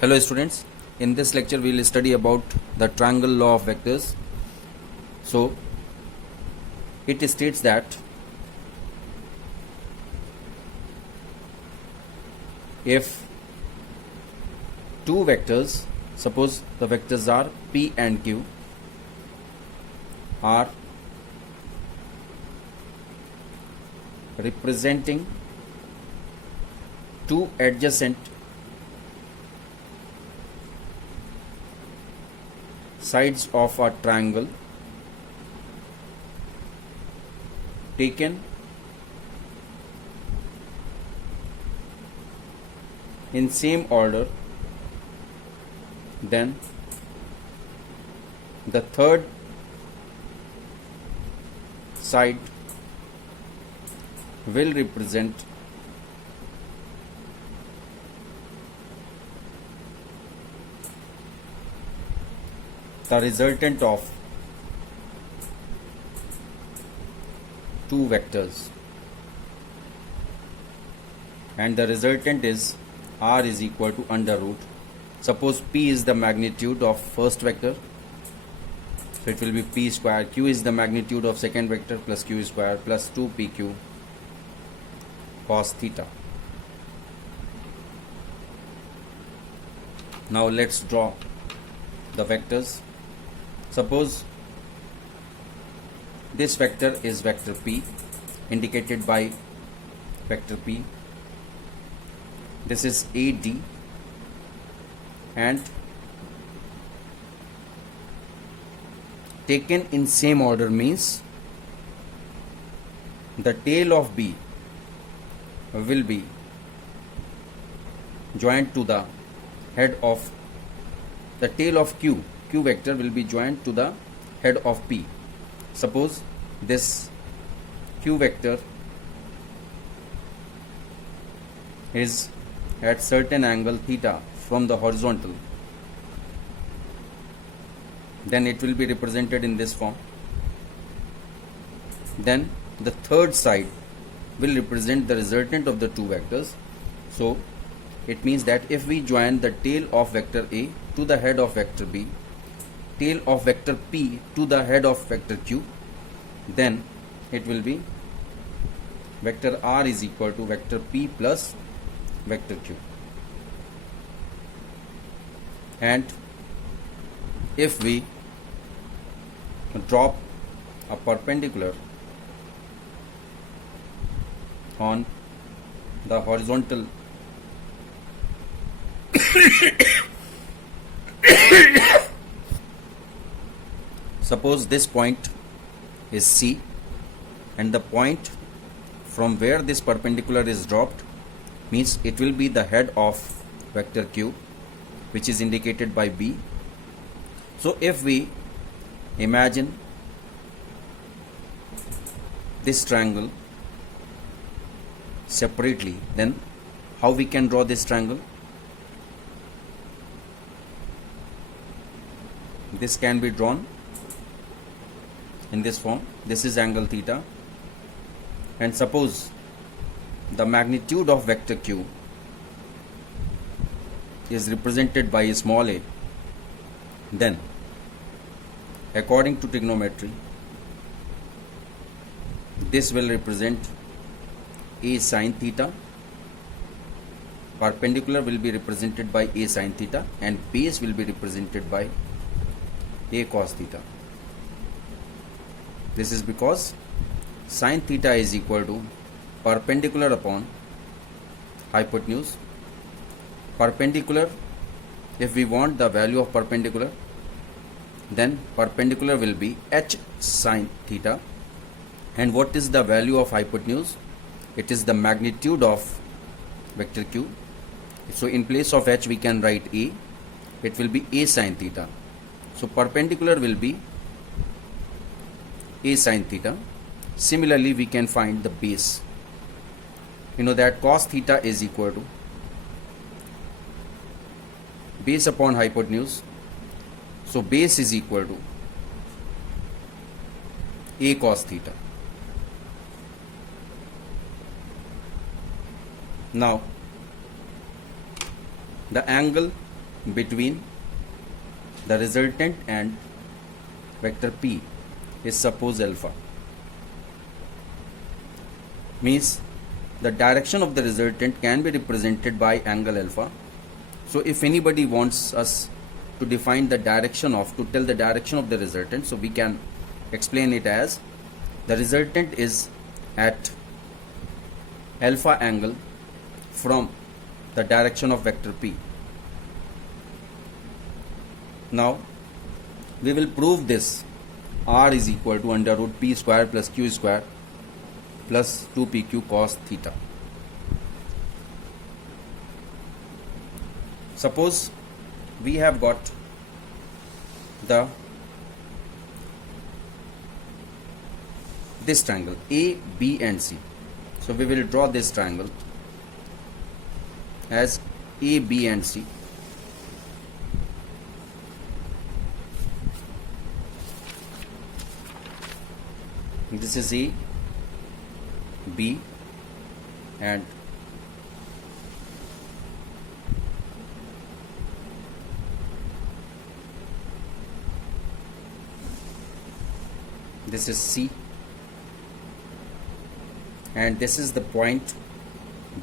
Hello students, in this lecture we will study about the triangle law of vectors. So it states that if two vectors, suppose the vectors are P and Q, are representing two adjacent sides of a triangle taken in same order, then the third side will represent the resultant of two vectors, and the resultant is r is equal to under root. Suppose P is the magnitude of first vector, so it will be P square. Q is the magnitude of second vector plus Q square plus 2PQ cos theta. Now let's draw the vectors. Suppose this vector is vector P, indicated by vector P. This is AD, and taken in same order means the tail of B will be joined to the head of the tail of Q vector will be joined to the head of P. Suppose this Q vector is at certain angle theta from the horizontal, then it will be represented in this form. Then the third side will represent the resultant of the two vectors. So it means that if we join the tail of vector A to the head of vector B, tail of vector P to the head of vector Q, then it will be vector R is equal to vector P plus vector Q. And if we drop a perpendicular on the horizontal suppose this point is C, and the point from where this perpendicular is dropped means it will be the head of vector Q, which is indicated by B. So if we imagine this triangle separately, then how we can draw this triangle? This can be drawn in this form. This is angle theta, and suppose the magnitude of vector Q is represented by a small a, then according to trigonometry this will represent a sin theta, perpendicular will be represented by a sin theta, and base will be represented by a cos theta. This is because sin theta is equal to perpendicular upon hypotenuse. Perpendicular, if we want the value of perpendicular, then perpendicular will be h sin theta. And what is the value of hypotenuse? It is the magnitude of vector Q. So in place of h we can write a, it will be a sin theta. So perpendicular will be a sin theta. Similarly, we can find the base. You know that cos theta is equal to base upon hypotenuse. So base is equal to a cos theta. Now the angle between the resultant and vector P is suppose alpha, means the direction of the resultant can be represented by angle alpha. So if anybody wants us to define the direction of, to tell the direction of the resultant, so we can explain it as the resultant is at alpha angle from the direction of vector P. Now we will prove this. R is equal to under root P square plus Q square plus 2PQ cos theta. Suppose we have got this triangle A, B and C. So we will draw this triangle as A, B and C. This is A, B and this is C, and this is the point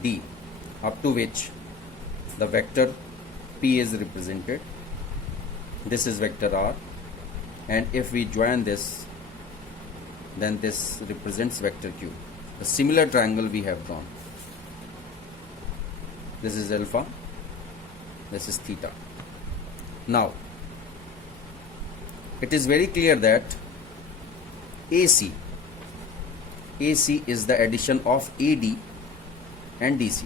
D up to which the vector P is represented. This is vector R, and if we join this, then this represents vector Q. A similar triangle we have drawn. This is alpha, this is theta. Now it is very clear that AC is the addition of AD and DC.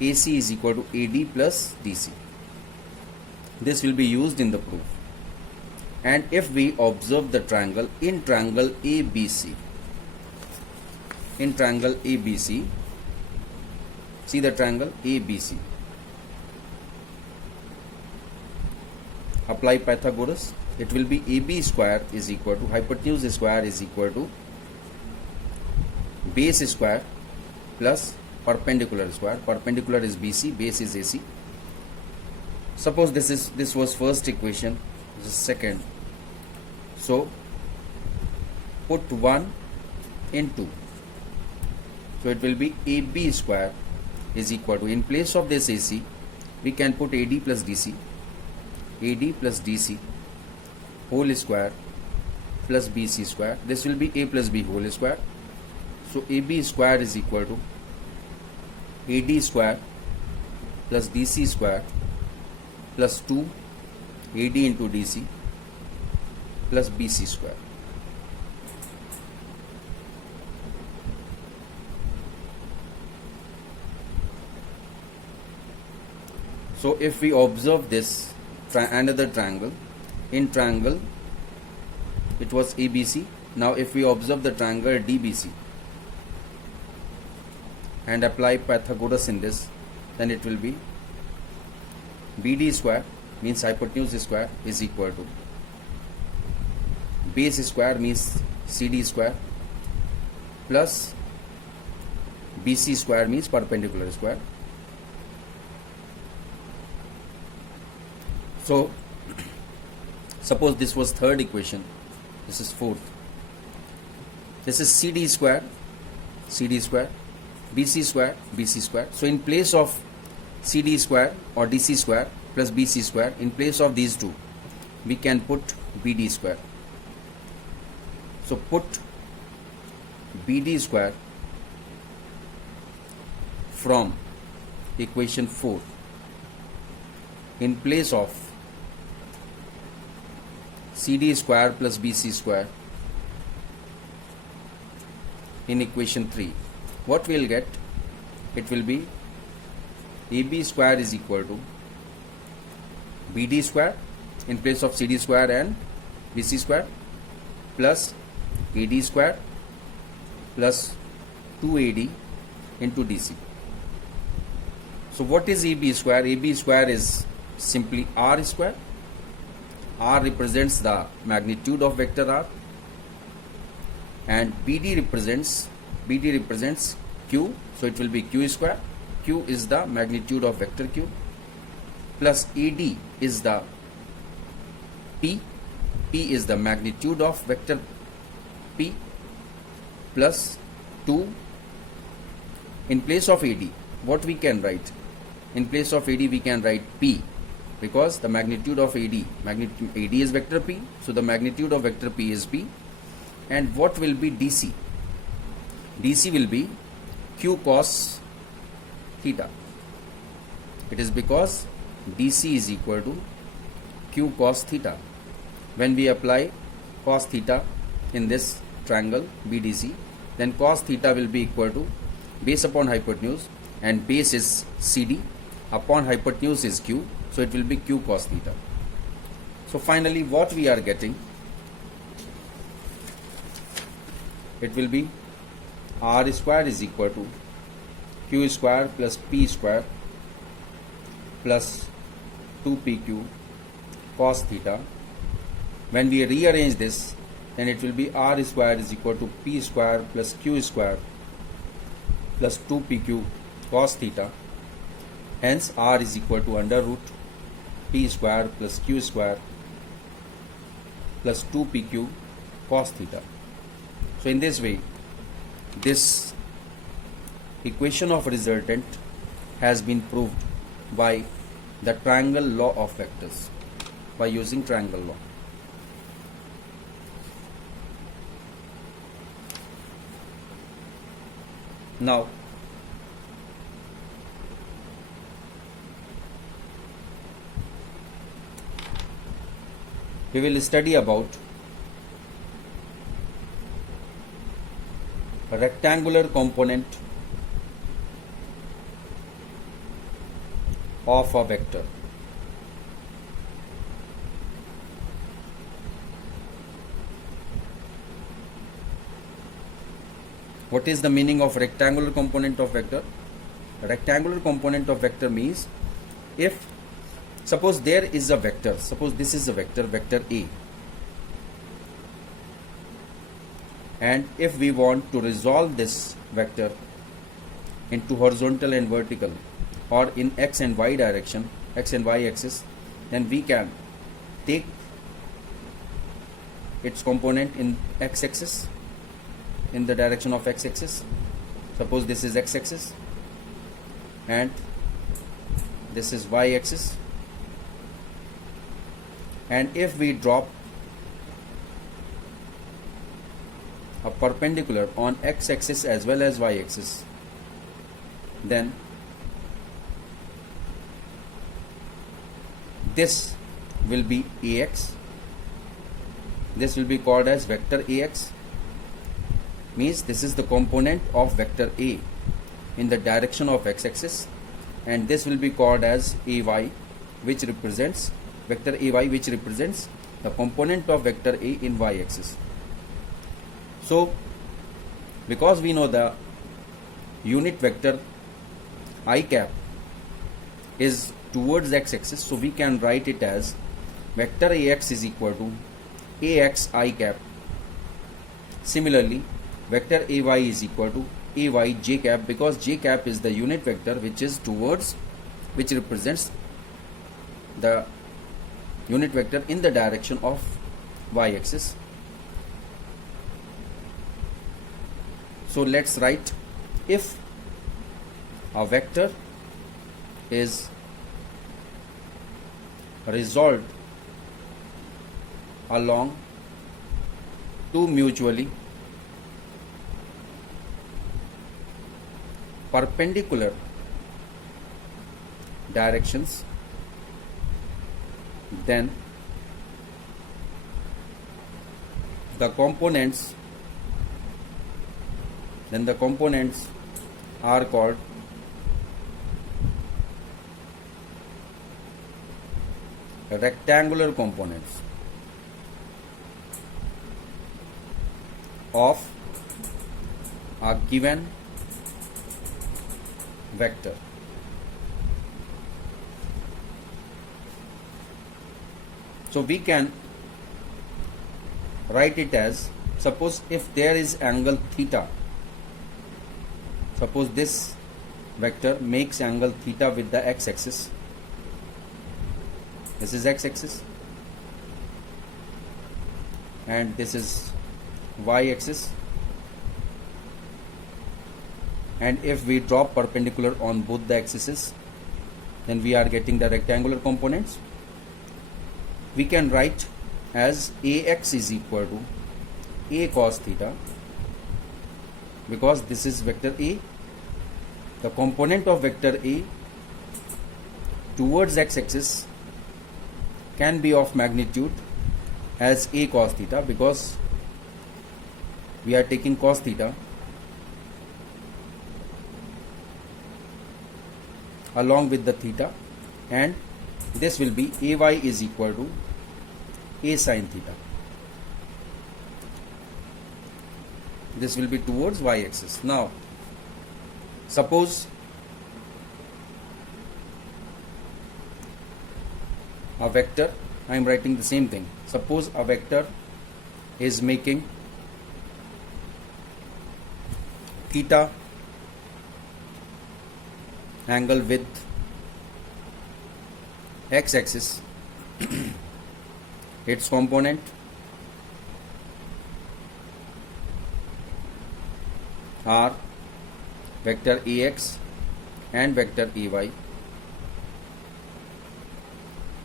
AC is equal to AD plus DC. This will be used in the proof. And if we observe the triangle in triangle ABC, see the triangle ABC, apply Pythagoras, it will be AB square is equal to hypotenuse square is equal to base square plus perpendicular square. Perpendicular is BC, base is AC. Suppose this was first equation, this is second. So put 1 in 2. So it will be AB square is equal to, in place of this AC, we can put AD plus DC. AD plus DC whole square plus BC square. This will be A plus B whole square. So AB square is equal to AD square plus DC square plus 2 AD into DC plus BC square. So if we observe this another triangle, in triangle it was ABC. Now if we observe the triangle DBC and apply Pythagoras in this, then it will be BD square, means hypotenuse square, is equal to base square, means CD square, plus BC square, means perpendicular square. So suppose this was third equation, this is fourth. This is CD square, BC square, BC square. So in place of CD square or DC square plus BC square, in place of these two, we can put BD square. So put BD square from equation 4 in place of CD square plus BC square in equation 3. What we will get? It will be AB square is equal to BD square in place of CD square and BC square plus AD square plus 2AD into DC. So what is AB square? AB square is simply R square. R represents the magnitude of vector R, and BD represents Q, so it will be Q square Q is the magnitude of vector Q, plus AD is the P. P is the magnitude of vector P, plus 2. In place of AD, what we can write? In place of AD, we can write P, because the magnitude of AD is vector P, so the magnitude of vector P is P. And what will be DC? DC will be Q cos theta. It is because DC is equal to Q cos theta. When we apply cos theta in this triangle BDC, then cos theta will be equal to base upon hypotenuse, and base is CD, upon hypotenuse is Q, so it will be Q cos theta. So finally what we are getting, it will be R square is equal to Q square plus P square plus 2PQ cos theta. When we rearrange this, then it will be R square is equal to P square plus Q square plus 2PQ cos theta. Hence R is equal to under root P square plus Q square plus 2PQ cos theta. So in this way, this equation of resultant has been proved by the triangle law of vectors, by using triangle law. Now we will study about a rectangular component of a vector. What is the meaning of rectangular component of vector? A rectangular component of vector means, if suppose there is a vector, suppose this is a vector, vector A, and if we want to resolve this vector into horizontal and vertical, or in x and y direction, x and y axis, then we can take its component in x axis, in the direction of x axis. Suppose this is x axis and this is y axis, and if we drop a perpendicular on x axis as well as y axis, then this will be AX. This will be called as vector AX. Means this is the component of vector A in the direction of x axis, and this will be called as AY, which represents vector AY, which represents the component of vector A in y axis. So because we know the unit vector I cap is towards x axis, so we can write it as vector AX is equal to AX I cap. Similarly, vector AY is equal to AY j cap, because j cap is the unit vector which is towards, which represents the unit vector in the direction of y axis. So let's write, if a vector is resolved along two mutually perpendicular directions, then the components are called rectangular components of a given vector. So we can write it as, suppose if there is angle theta, suppose this vector makes angle theta with the x-axis. This is x-axis and this is y-axis, and if we drop perpendicular on both the axes, then we are getting the rectangular components. We can write as ax is equal to a cos theta, because this is vector A. The component of vector A towards x-axis can be of magnitude as a cos theta, because we are taking cos theta along with the theta, and this will be ay is equal to a sin theta. This will be towards y-axis. Now suppose a vector, I am writing the same thing. Suppose a vector is making theta angle with x-axis. Its component are vector ax and vector ay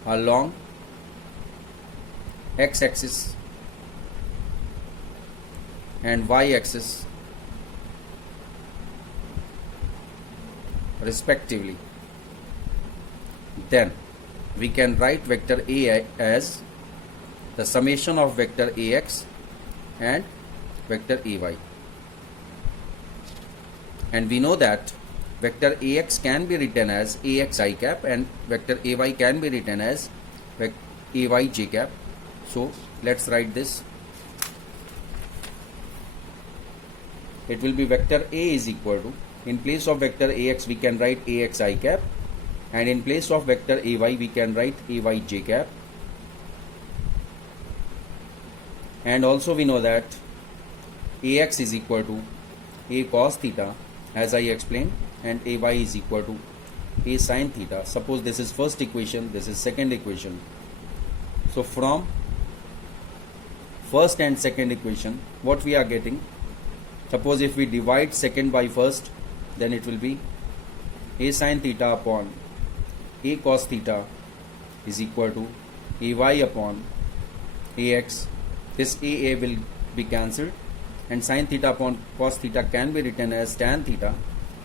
along x-axis and y-axis respectively. Then we can write vector A as the summation of vector ax and vector ay, and we know that vector ax can be written as ax I cap and vector ay can be written as ay j cap. So let's write this. It will be vector A is equal to, in place of vector ax we can write ax I cap, and in place of vector ay we can write ay j cap. And also we know that ax is equal to a cos theta, as I explained, and ay is equal to a sin theta. Suppose this is first equation, this is second equation. So from first and second equation, what we are getting, suppose if we divide second by first, then it will be a sin theta upon a cos theta is equal to ay upon ax. This aa will be cancelled, and sin theta upon cos theta can be written as tan theta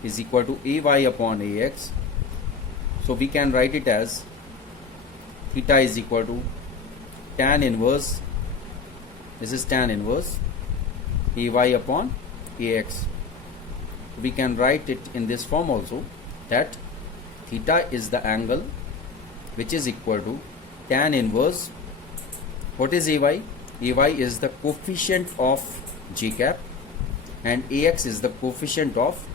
is equal to ay upon ax. So we can write it as theta is equal to tan inverse, this is tan inverse ay upon ax. We can write it in this form also, that theta is the angle which is equal to tan inverse, what is ay? Ay is the coefficient of j cap and ax is the coefficient of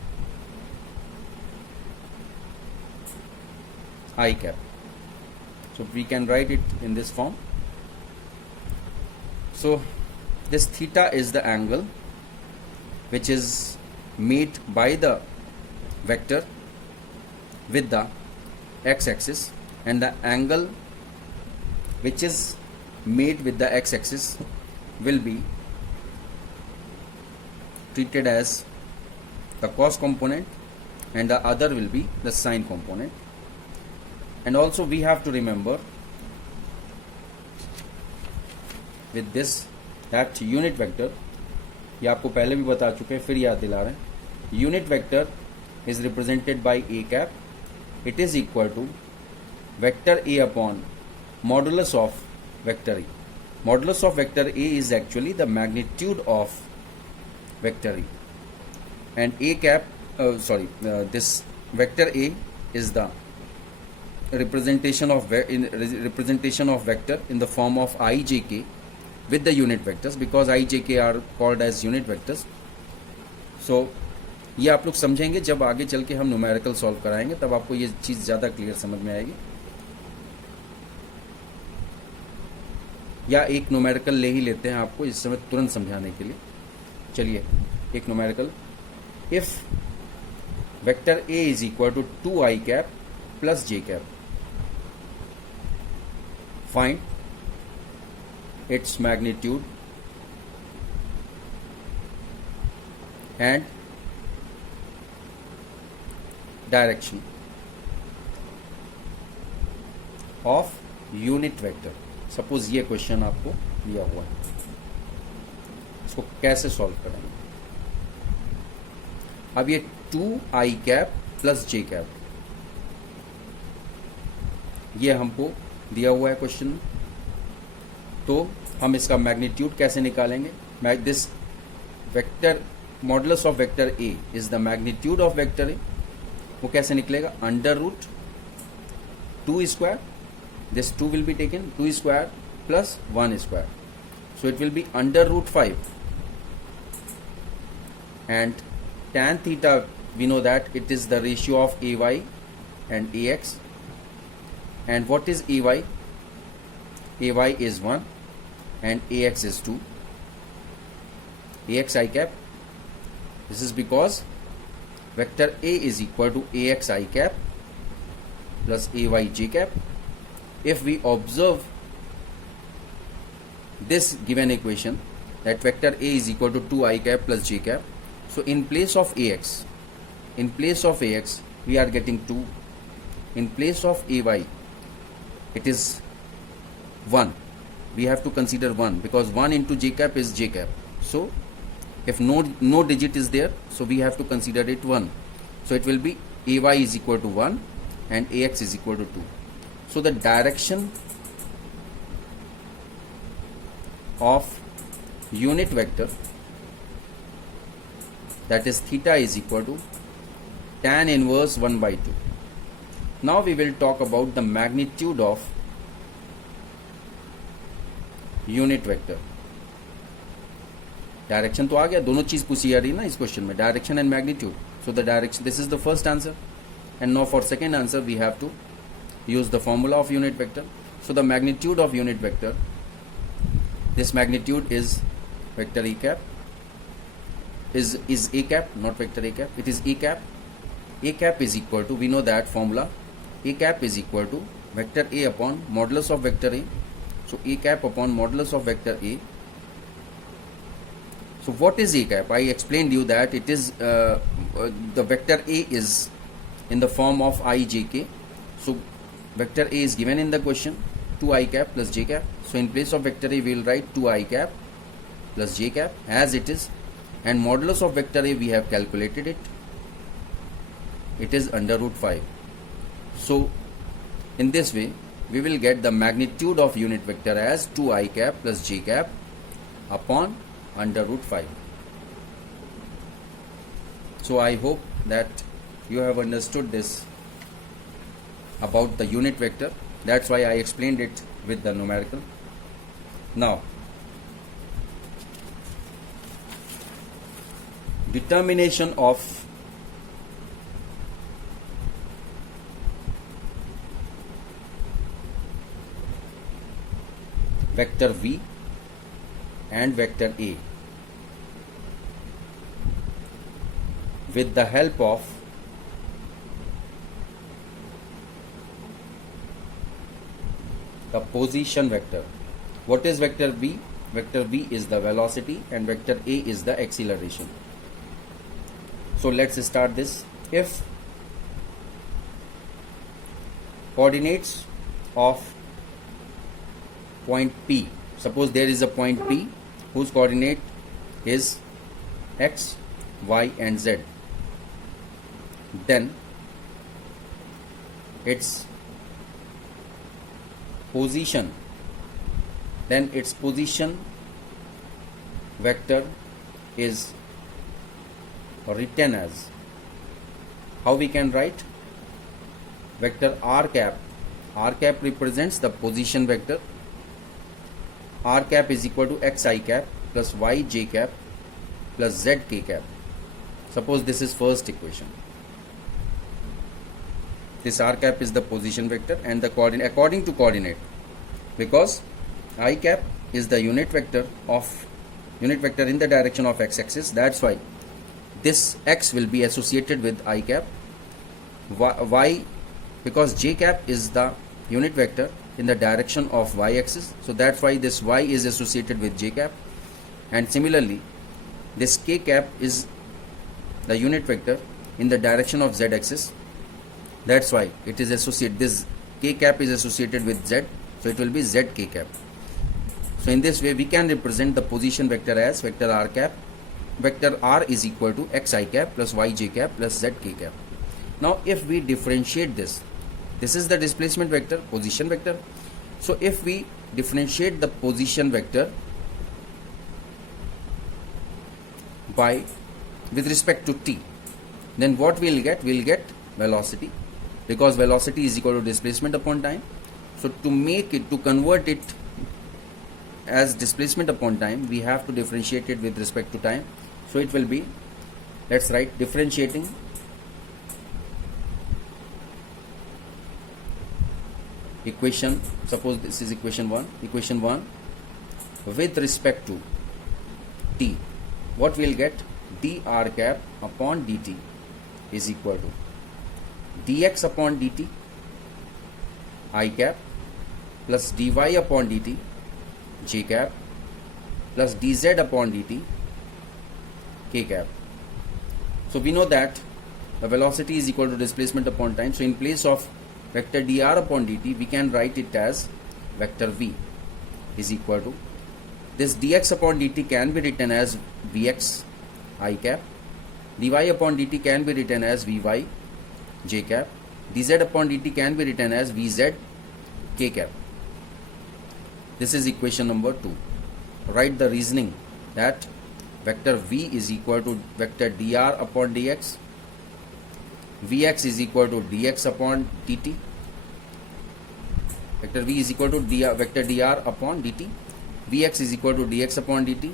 I cap. So we can write it in this form. So this theta is the angle which is made by the vector with the x-axis, and the angle which is made with the x-axis will be treated as the cos component, and the other will be the sin component. And also we have to remember with this that unit vector, ये आपको पहले भी बता चुके हैं, फिर याद दिला रहे हैं. Unit vector is represented by a cap. It is equal to vector a upon modulus of vector e. Modulus of vector a is actually the magnitude of vector e, and a cap this vector a is the representation of vector in the form of ijk with the unit vectors, because ijk are called as unit vectors. So ये आप लोग समझेंगे जब आगे चल के हम numerical solve कराएंगे, तब आपको ये चीज़ ज़्यादा क्लियर समझ में आएगी. या एक न्यूमेरिकल ले ही लेते हैं आपको इस समय तुरंत समझाने के लिए. चलिए एक numerical. If vector A is equal to 2 I cap plus j cap. Find its magnitude and direction of unit vector. Suppose ये क्वेश्चन आपको दिया हुआ है, इसको कैसे सॉल्व करेंगे. अब ये 2 आई कैप प्लस जे कैप ये हमको दिया हुआ है क्वेश्चन में, तो हम इसका मैग्नीट्यूड कैसे निकालेंगे. This vector modulus of vector A is the magnitude of vector A. वो कैसे निकलेगा, under root 2 square, this 2 will be taken, 2 square plus 1 square, so it will be under root 5, and tan theta we know that it is the ratio of ay and ax. And what is ay? Ay is 1 and ax is 2. Ax I cap, this is because vector A is equal to ax I cap plus ay j cap. If we observe this given equation, that vector A is equal to 2 I cap plus j cap, so in place of ax we are getting 2. In place of ay it is 1. We have to consider 1 because 1 into j cap is j cap. So if no digit is there, so we have to consider it 1. So it will be ay is equal to 1 and ax is equal to 2. So the direction of unit vector, that is theta, is equal to tan inverse 1 by 2. Now we will talk about the magnitude of unit vector. Direction तो आ गया, दोनों चीज पूछी जा रही है ना इस क्वेश्चन में, direction and magnitude. So the direction, this is the first answer, and now for second answer we have to use the formula of unit vector. So the magnitude of unit vector, this magnitude is vector e cap, is a cap, not vector a cap, it is e cap. A cap is equal to, we know that formula, a cap is equal to vector a upon modulus of vector a. So a cap upon modulus of vector a. So what is a cap? I explained you that it is the vector a is in the form of I j k. So vector A is given in the question, 2 I cap plus j cap. So in place of vector A we will write 2 I cap plus j cap as it is, and modulus of vector A we have calculated it. It is under root 5. So in this way we will get the magnitude of unit vector as 2 I cap plus j cap upon under root 5. So I hope that you have understood this about the unit vector. That's why I explained it with the numerical. Now determination of vector v and vector a with the help of the position vector. What is vector v? Vector v is the velocity and vector a is the acceleration. So let's start this. If coordinates of point P, suppose there is a point P whose coordinate is x, y and z, then its position vector is written as, how we can write? Vector r cap represents the position vector. R cap is equal to xi cap plus yj cap plus zk cap. Suppose this is first equation. This r cap is the position vector and the coordinate according to coordinate, because I cap is the unit vector in the direction of x axis. That's why this x will be associated with I cap y, because j cap is the unit vector in the direction of y axis, so that's why this y is associated with j cap, and similarly this k cap is the unit vector in the direction of z axis, that's why it is associated, this k cap is associated with z, so it will be z k cap. So in this way we can represent the position vector as vector r cap. Vector r is equal to xi cap plus yj cap plus zk cap. Now if we differentiate this is the displacement vector, position vector. So if we differentiate the position vector by with respect to t, then what we'll get? We'll get velocity, because velocity is equal to displacement upon time. So to convert it as displacement upon time, we have to differentiate it with respect to time. So it will be, let's write differentiating equation, suppose this is equation 1 with respect to t, what we'll get? dr cap upon dt is equal to dx upon dt I cap plus dy upon dt j cap plus dz upon dt k cap. So we know that the velocity is equal to displacement upon time. So in place of vector dr upon dt, we can write it as vector v is equal to, this dx upon dt can be written as vx I cap, dy upon dt can be written as vy j cap, dz upon dt can be written as vz k cap. This is equation number 2. Write the reasoning that vector v is equal to vector dr upon dx, vx is equal to dx upon dt, vector v is equal to vector dr upon dt, vx is equal to dx upon dt,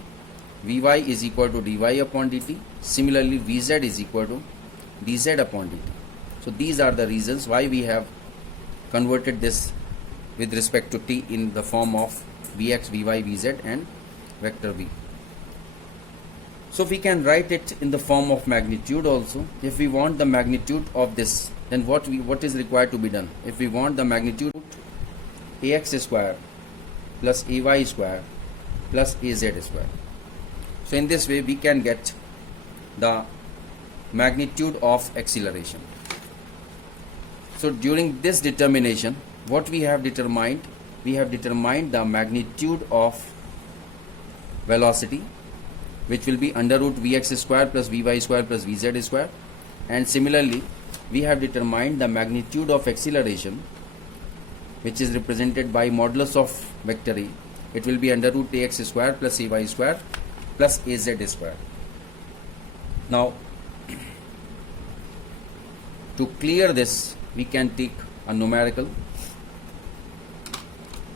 vy is equal to dy upon dt, similarly vz is equal to dz upon dt. So these are the reasons why we have converted this with respect to t in the form of vx, vy, vz and vector v. So we can write it in the form of magnitude also. If we want the magnitude of this, then what is required to be done? If we want the magnitude, ax square plus ay square plus az square. So in this way we can get the magnitude of acceleration. So during this determination, what we have determined? We have determined the magnitude of velocity, which will be under root vx square plus vy square plus vz square, and similarly we have determined the magnitude of acceleration, which is represented by modulus of vector a. It will be under root ax square plus ay square plus az square. Now to clear this, we can take a numerical.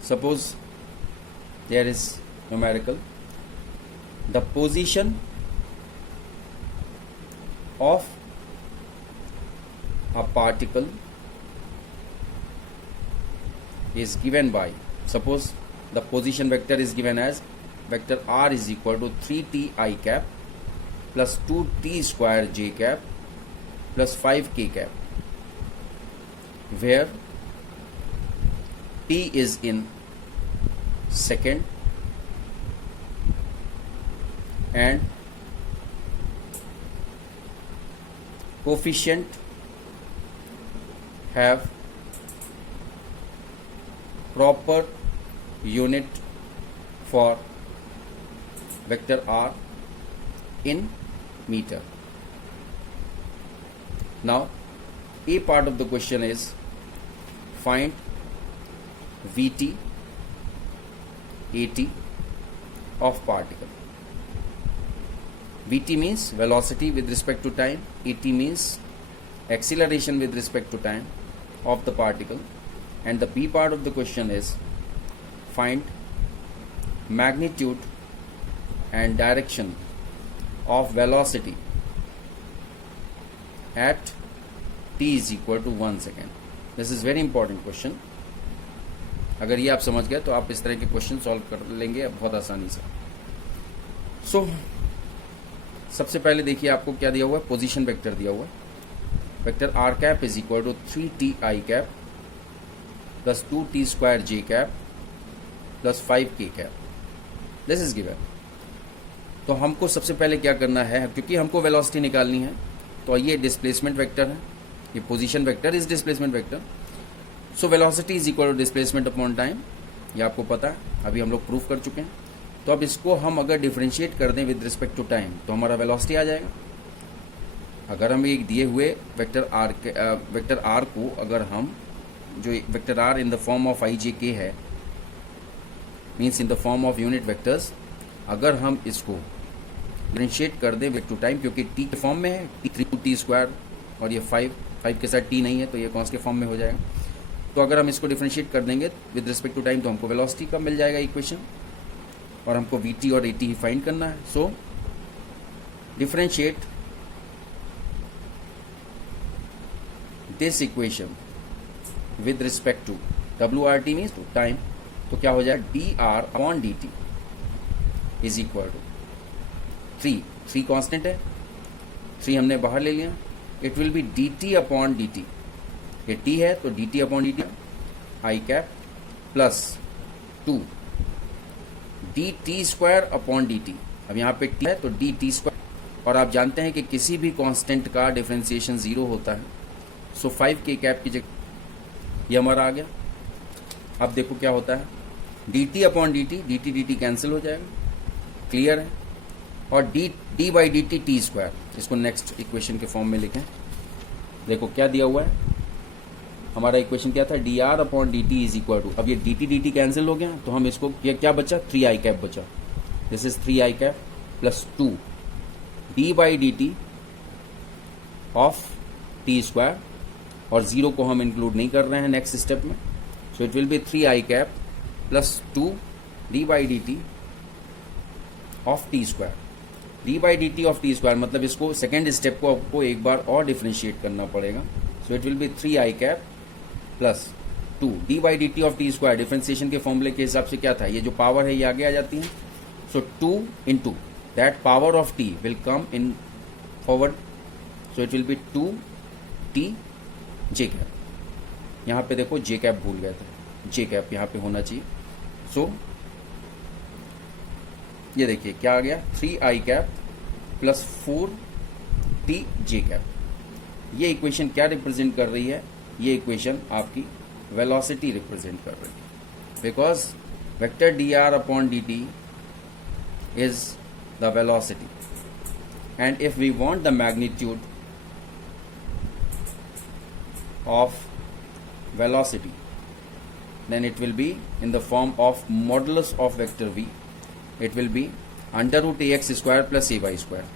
Suppose there is numerical, the position of a particle is given by, suppose the position vector is given as vector r is equal to 3t I cap plus 2t square j cap plus 5k cap, where t is in second and coefficient have proper unit for vector r in meter. Now a part of the question is find Vt At of particle. Vt means velocity with respect to time, At means acceleration with respect to time of the particle, and the B part of the question is find magnitude and direction of velocity at t is equal to 1 second. This is very important question. अगर ये आप समझ गए तो आप इस तरह के क्वेश्चन सॉल्व कर लेंगे बहुत आसानी से. सो सबसे पहले देखिए आपको क्या दिया हुआ है, पोजीशन वेक्टर दिया हुआ है. Vector R cap is equal to 3t I cap plus 2t square J cap plus 5k cap, this is given. तो हमको सबसे पहले क्या करना है, क्योंकि हमको वेलोसिटी निकालनी है, तो ये डिस्प्लेसमेंट वेक्टर है, ये position vector is displacement vector. So velocity is equal to displacement upon time, ये आपको पता है, अभी हम लोग प्रूफ कर चुके हैं। तो अब इसको हम अगर डिफरेंशिएट कर दें विद रिस्पेक्ट टू टाइम तो हमारा वेलोसिटी आ जाएगा। अगर हम एक दिए हुए वेक्टर आर को अगर हम जो vector are in the form of I J K है, means in the form of unit vectors, अगर हम इसको डिफरेंशिएट कर दें विद टू टाइम, क्योंकि टी के फॉर्म में है, टी स्क्वायर और ये 5 के साथ टी नहीं है तो ये कॉन्स के फॉर्म में हो जाएगा। तो अगर हम इसको डिफरेंशिएट कर देंगे विद रिस्पेक्ट टू टाइम तो हमको वेलोसिटी का मिल जाएगा इक्वेशन, और हमको वी टी और ए टी ही फाइंड करना है। So differentiate this equation with respect to W R T means to time, तो क्या हो जाएगा, D are upon D T is equal to 3 constant है, 3 हमने बाहर ले लिया, it will be D T upon D T, ये टी है तो D T upon D T I cap plus 2 D T square upon D T. अब यहाँ पे टी है तो डी टी स्क्वायर, और आप जानते हैं कि किसी भी कांस्टेंट का डिफरेंशिएशन 0 होता है। सो 5k कैप की जगह ये हमारा आ गया। अब देखो क्या होता है, D T upon D T cancel हो जाएगा, क्लियर है, और D by d T square, इसको नेक्स्ट इक्वेशन के फॉर्म में लिखें। देखो क्या दिया हुआ है, हमारा इक्वेशन क्या था, D are upon D T is equal to, अब ये डी टी कैंसिल हो गया तो हम इसको क्या बचा, 3 आई कैप बचा, this is 3 i cap plus 2 D by d t of T square, और 0 को हम इंक्लूड नहीं कर रहे हैं नेक्स्ट स्टेप में। So it will B 3 i cap plus 2 D by d t of T square, D by d t of T square, मतलब इसको सेकेंड स्टेप को आपको एक बार और डिफरेंशिएट करना पड़ेगा। So it will B 3 i cap plus 2 D by d t of T square, differentiation के फॉर्मूले के हिसाब से क्या था, ये जो पावर है ये आगे आ जाती है। सो 2 into that power of T will come in forward, so it will B 2 T j cap, यहाँ पे देखो जे कैप भूल गए थे, जे कैप यहाँ पे होना चाहिए। सो ये देखिए क्या आ गया, 3 i cap plus 4 t j cap. ये इक्वेशन क्या रिप्रेजेंट कर रही है, ये इक्वेशन आपकी वेलोसिटी रिप्रेजेंट कर रही है, because vector d are upon D T is the velocity, and if we want the magnitude of velocity, then it will be in the form of modulus of vector v, it will be under root ax square plus ay square.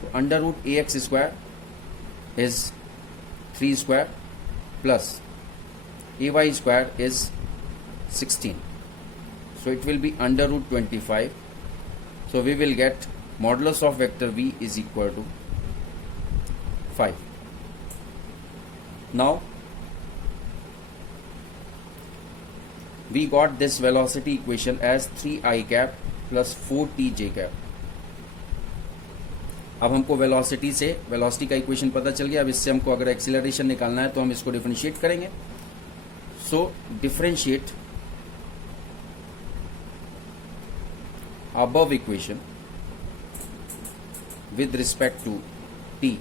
So under root ax square is 3 square plus ay square is 16, so it will be under root 25. So we will get modulus of vector v is equal to 5. Now we got this velocity equation as 3 I cap plus 4 t j cap. अब हमको velocity का equation पता चल गया। अब इससे हमको अगर एक्सीलरेशन निकालना है तो हम इसको डिफरेंशिएट करेंगे। सो differentiate above equation with respect to t,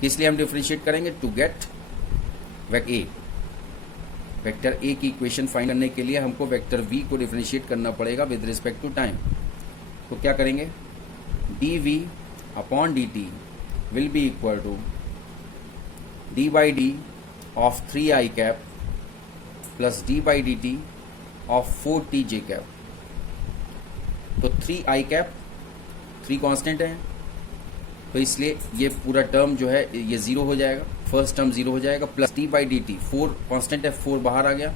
किस लिए हम डिफरेंशिएट करेंगे, टू गेट वेक्टर ए की इक्वेशन फाइंड करने के लिए हमको वेक्टर वी को डिफरेंशिएट करना पड़ेगा विद रिस्पेक्ट टू टाइम। तो क्या करेंगे, d v upon D t will be equal to d by d of 3 i cap plus d by d t of 4 t j cap. तो 3 i cap 3 constant है, तो इसलिए ये पूरा term जो है ये 0 हो जाएगा, फर्स्ट टर्म 0 हो जाएगा, plus T by d T 4 constant है, 4 बाहर आ गया,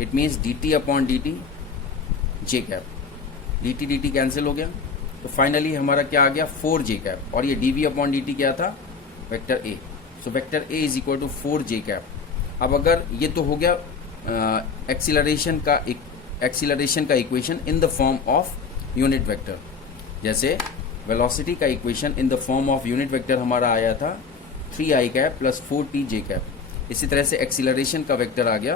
it means D T upon D T j cap, D T cancel हो गया, तो फाइनली हमारा क्या आ गया 4 जे कैप, और ये d v upon D t क्या था, vector a. So vector A is equal to 4 j cap. अब अगर ये तो हो गया एक्सीलरेशन का equation in the form of unit vector, जैसे वेलोसिटी का equation in the form of unit vector हमारा आया था 3i cap plus 4tj cap. इसी तरह से एक्सीलरेशन का वेक्टर आ गया,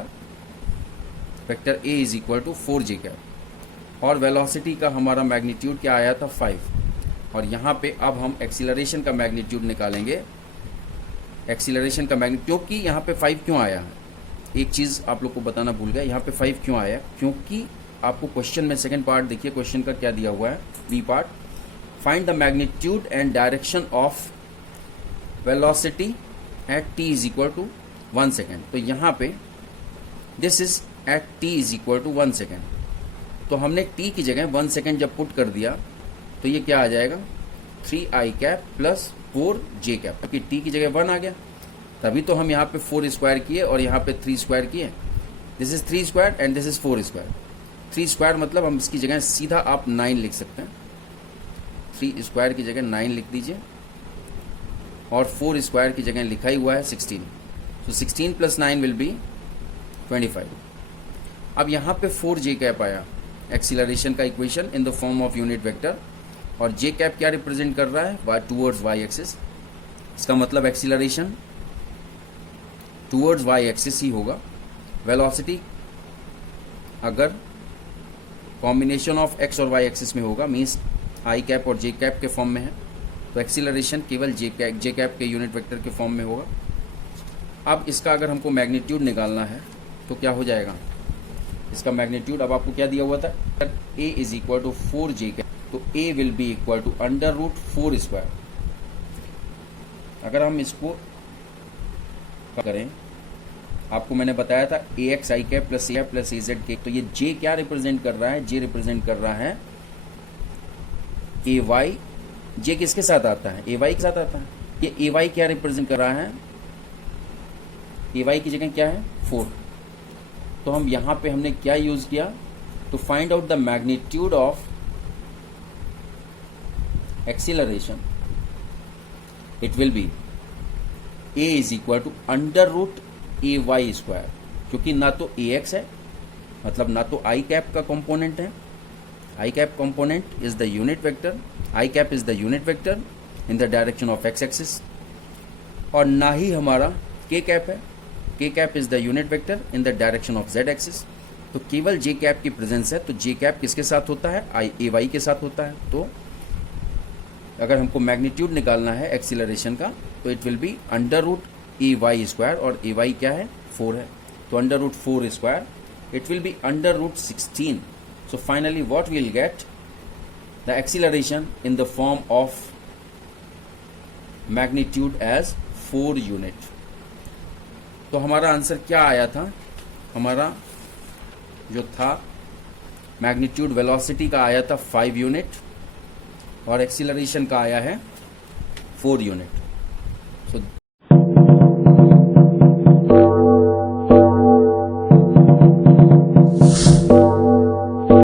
vector a is equal to 4j cap. और वेलोसिटी का हमारा मैग्नीट्यूड क्या आया था 5। और यहाँ पे अब हम एक्सीलरेशन का मैग्नीट्यूड निकालेंगे। एक्सीलरेशन का मैग्नीट्यूड, क्योंकि यहाँ पे 5 क्यों आया है, एक चीज़ आप लोग को बताना भूल गया, यहाँ पे 5 क्यों आया, क्योंकि आपको क्वेश्चन में सेकंड पार्ट देखिए, क्वेश्चन का क्या दिया हुआ है, b part, find the magnitude and direction of velocity at t is equal to 1 second. तो यहाँ पे this is at t is equal to 1 second. तो हमने t की जगह 1 सेकेंड जब पुट कर दिया तो ये क्या आ जाएगा 3i cap plus 4j cap, क्योंकि t की जगह 1 आ गया, तभी तो हम यहाँ पे 4 स्क्वायर किए और यहाँ पे 3 स्क्वायर किए। This is 3 square and this is 4 square. 3 square मतलब हम इसकी जगह सीधा आप 9 लिख सकते हैं, 3 स्क्वायर की जगह 9 लिख दीजिए, और 4 स्क्वायर की जगह लिखा ही हुआ है 16। तो 16 प्लस 9 विल बी 25। अब यहाँ पे 4j कैप आया, एक्सीलरेशन का equation in the form of unit vector, और j कैप क्या रिप्रेजेंट कर रहा है टूवर्ड्स y एक्सिस। इसका मतलब एक्सीलरेशन टूवर्ड्स y एक्सिस ही होगा। वेलोसिटी अगर कॉम्बिनेशन ऑफ x और y एक्सिस में होगा, मीन्स i कैप और j कैप के फॉर्म में है, तो एक्सीलरेशन केवल j कैप के यूनिट वेक्टर के फॉर्म में होगा। अब इसका अगर हमको मैग्नीट्यूड निकालना है तो क्या हो जाएगा, इसका मैग्नीट्यूड अब आपको क्या दिया हुआ था, a is equal to 4j cap, तो a will be equal to under root 4 square. अगर हम इसको करें, आपको मैंने बताया था ax i cap plus a plus az के, तो ये j क्या रिप्रेजेंट कर रहा है, j रिप्रेजेंट कर रहा है ay। j किसके साथ आता है, ay के साथ आता है। ये ay क्या रिप्रेजेंट कर रहा है, ay की जगह क्या है 4। तो हम यहाँ पे हमने क्या यूज किया, to find out the magnitude of acceleration, it will be a is equal to under root ay square, क्योंकि ना तो ax है, मतलब ना तो i कैप का कंपोनेंट है, i cap component is the unit vector, i cap is the unit vector in the direction of x axis, और ना ही हमारा k कैप है, k cap is the unit vector in the direction of z axis. तो केवल j cap की presence है, तो j कैप किसके साथ होता है, ay के साथ होता है। तो अगर हमको मैग्नीट्यूड निकालना है एक्सीलरेशन का, तो it will be under root ay square, और ay क्या है 4 है, तो under root 4 square, it will be under root 16। So finally what we will get, the acceleration in the form of magnitude as 4 unit. तो हमारा answer क्या आया था, हमारा जो था मैग्नीट्यूड वेलोसिटी का आया था 5 यूनिट, और एक्सीलरेशन का आया है 4 यूनिट। सो